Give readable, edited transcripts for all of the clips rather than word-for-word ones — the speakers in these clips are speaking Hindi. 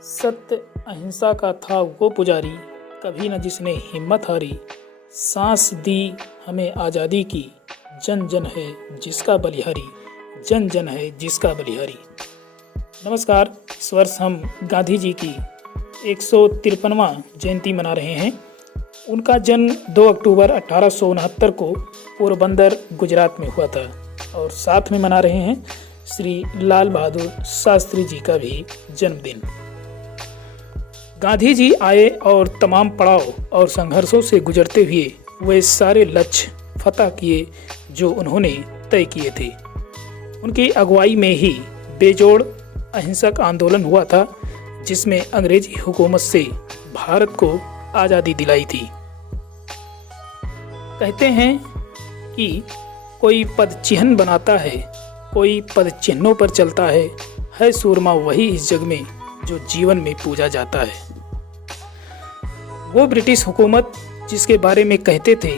सत्य अहिंसा का था वो पुजारी, कभी न जिसने हिम्मत हारी। सांस दी हमें आज़ादी की, जन जन है जिसका बलिहारी, जन जन है जिसका बलिहारी। नमस्कार, इस वर्ष हम गांधी जी की 153वां जयंती मना रहे हैं। उनका जन्म 2 अक्टूबर 1869 को पोरबंदर गुजरात में हुआ था और साथ में मना रहे हैं श्री लाल बहादुर शास्त्री जी का भी जन्मदिन। गांधी जी आए और तमाम पड़ाव और संघर्षों से गुजरते हुए वे सारे लक्ष्य फतह किए जो उन्होंने तय किए थे। उनकी अगुवाई में ही बेजोड़ अहिंसक आंदोलन हुआ था, जिसमें अंग्रेजी हुकूमत से भारत को आज़ादी दिलाई थी। कहते हैं कि कोई पद चिन्ह बनाता है, कोई पद चिन्हों पर चलता है सूरमा वही इस जग में जो जीवन में पूजा जाता है। वो ब्रिटिश हुकूमत जिसके बारे में कहते थे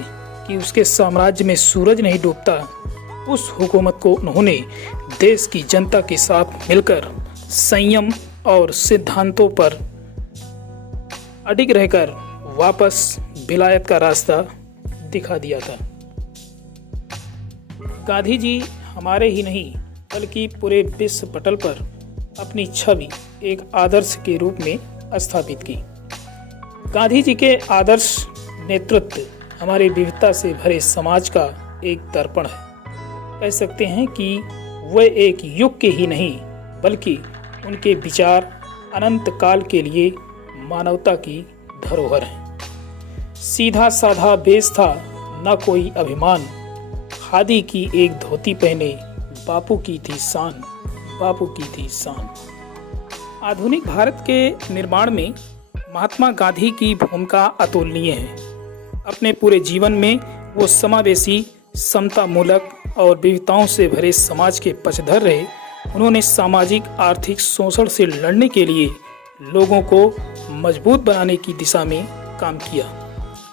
कि उसके साम्राज्य में सूरज नहीं डूबता, उस हुकूमत को उन्होंने देश की जनता के साथ मिलकर संयम और सिद्धांतों पर अडिग रहकर वापस विलायत का रास्ता दिखा दिया था। गांधी जी हमारे ही नहीं बल्कि पूरे विश्व पटल पर अपनी छवि एक आदर्श के रूप में स्थापित की। गांधी जी के आदर्श नेतृत्व हमारे विविधता से भरे समाज का एक दर्पण है। कह सकते हैं कि वे एक युग के ही नहीं बल्कि उनके विचार अनंत काल के लिए मानवता की धरोहर हैं। सीधा साधा बेस था, न कोई अभिमान, खादी की एक धोती पहने बापू की थी शान, बापू की थी शान। आधुनिक भारत के निर्माण में महात्मा गांधी की भूमिका अतुलनीय है। अपने पूरे जीवन में वो समावेशी, समतामूलक और विविधताओं से भरे समाज के पक्षधर रहे। उन्होंने सामाजिक आर्थिक शोषण से लड़ने के लिए लोगों को मजबूत बनाने की दिशा में काम किया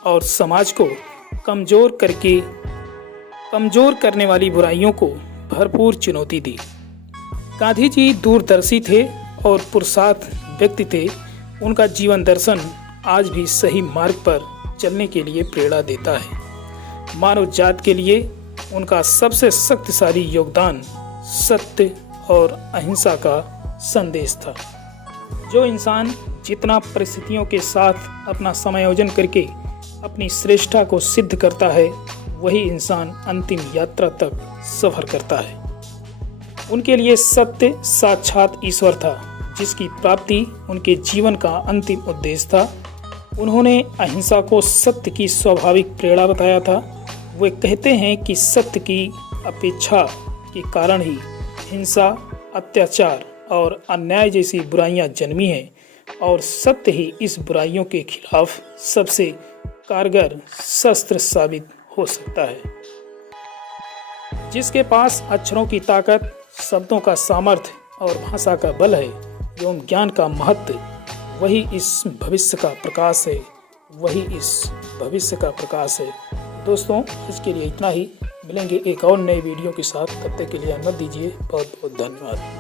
और समाज को कमजोर करने वाली बुराइयों को भरपूर चुनौती दी। गांधी जी दूरदर्शी थे और पुरुषार्थ व्यक्ति थे। उनका जीवन दर्शन आज भी सही मार्ग पर चलने के लिए प्रेरणा देता है। मानव जात के लिए उनका सबसे शक्तिशाली योगदान सत्य और अहिंसा का संदेश था। जो इंसान जितना परिस्थितियों के साथ अपना समायोजन करके अपनी श्रेष्ठता को सिद्ध करता है, वही इंसान अंतिम यात्रा तक सफर करता है। उनके लिए सत्य साक्षात ईश्वर था, जिसकी प्राप्ति उनके जीवन का अंतिम उद्देश्य था। उन्होंने अहिंसा को सत्य की स्वाभाविक प्रेरणा बताया था। वे कहते हैं कि सत्य की अपेक्षा के कारण ही हिंसा, अत्याचार और अन्याय जैसी बुराइयां जन्मी हैं और सत्य ही इस बुराइयों के खिलाफ सबसे कारगर शस्त्र साबित हो सकता है। जिसके पास अक्षरों की ताकत, शब्दों का सामर्थ्य और भाषा का बल है एवं ज्ञान का महत्व, वही इस भविष्य का प्रकाश है, वही इस भविष्य का प्रकाश है। दोस्तों, आज के लिए इतना ही। मिलेंगे एक और नए वीडियो के साथ। तब तक के लिए अनुमति दीजिए। बहुत बहुत धन्यवाद।